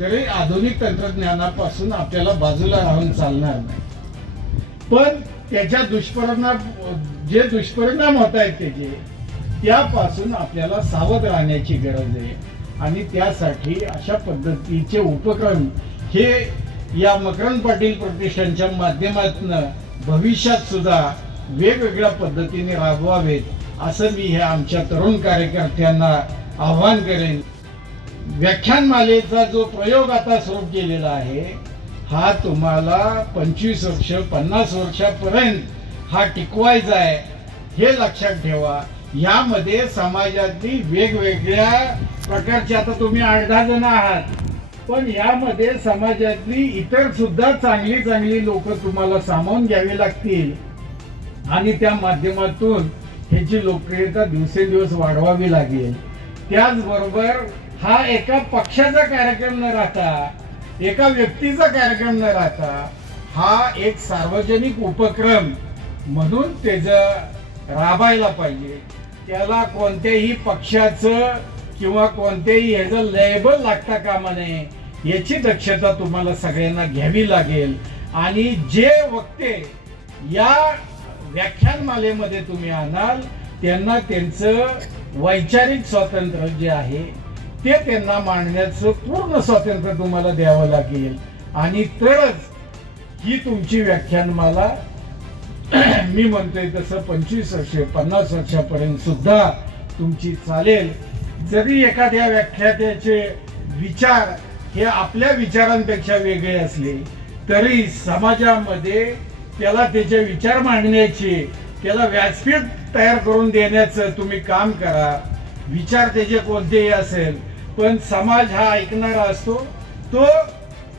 तरी आधुनिक तंत्रज्ञानापासून आपल्याला बाजूला राहून चालणार नाही. पण त्याच्या दुष्परिणाम जे दुष्परिणाम होत आहेत त्याचे त्यापासून आपल्याला सावध राहण्याची गरज आहे. आणि त्यासाठी अशा पद्धतीचे उपक्रम हे या मकरन पाटील प्रतिष्ठानच्या माध्यमातून भविष्यात सुद्धा वेगवेगळ्या पद्धतीने राबवावेत. असं मी हे आमच्या तरुण कार्यकर्त्यांना आव्हान करेन. व्याख्यानमालेचा जो प्रयोग आता सुरू केलेला आहे हा तुम्हाला पंचवीस वर्ष पन्नास वर्षापर्यंत हा टिकवायचा आहे हे लक्षात ठेवा. यामध्ये समाजातली वेगवेगळ्या प्रकारची आता तुम्ही आठ दहा जण आहात पण यामध्ये समाजातली इतर सुद्धा चांगली चांगली लोक तुम्हाला सामावून घ्यावी लागतील. आणि त्या माध्यमातून ह्याची लोकप्रियता दिवसेंदिवस वाढवावी लागेल त्याचबरोबर हा एका पक्षाचा कार्यक्रम न राहता एका व्यक्तीचा कार्यक्रम न राहता हा एक सार्वजनिक उपक्रम म्हणून त्याचं राबायला पाहिजे. त्याला कोणत्याही पक्षाचं किंवा कोणत्याही ह्याचं लेबल लागता कामा नये याची दक्षता तुम्हाला सगळ्यांना घ्यावी लागेल. आणि जे वक्ते या व्याख्यानमालेमध्ये तुम्ही आणाल त्यांना त्यांचं वैचारिक स्वातंत्र्य जे आहे ते त्यांना मांडण्याचं पूर्ण स्वातंत्र्य तुम्हाला द्यावं लागेल. आणि तरच ही तुमची व्याख्यानमाला मी म्हणतोय तसं पंचवीस वर्ष पन्नास वर्षापर्यंत सुद्धा तुमची चालेल. जरी एखाद्या व्याख्यात्याचे विचार हे आपल्या विचारांपेक्षा वेगळे असले तरी समाजामध्ये त्याला त्याचे विचार मांडण्याची त्याला व्यासपीठ तयार करून देण्याचं तुम्ही काम करा. विचार त्याचे कोणतेही असेल पण समाज हा ऐकणारा असतो तो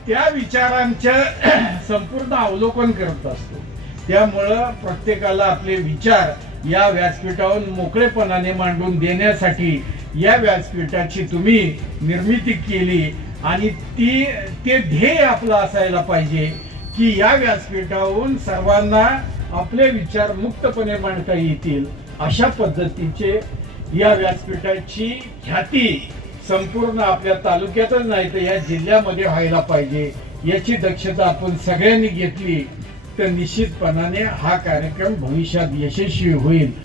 त्या विचारांच्या संपूर्ण अवलोकन करत असतो. त्यामुळं प्रत्येकाला आपले विचार या व्यासपीठावर मोकळेपणाने मांडून देण्यासाठी या व्यासपीठाची तुम्ही निर्मिती केली आणि ती ते ध्येय आपलं असायला पाहिजे. की या व्यासपीठावरून सर्वांना आपले विचार मुक्तपणे मांडता येतील अशा पद्धतीचे या व्यासपीठाची ख्याती संपूर्ण आपल्या तालुक्यातच नाही तर या जिल्ह्यामध्ये व्हायला पाहिजे याची दक्षता आपण सगळ्यांनी घेतली तर निश्चितपणाने हा कार्यक्रम भविष्यात यशस्वी होईल.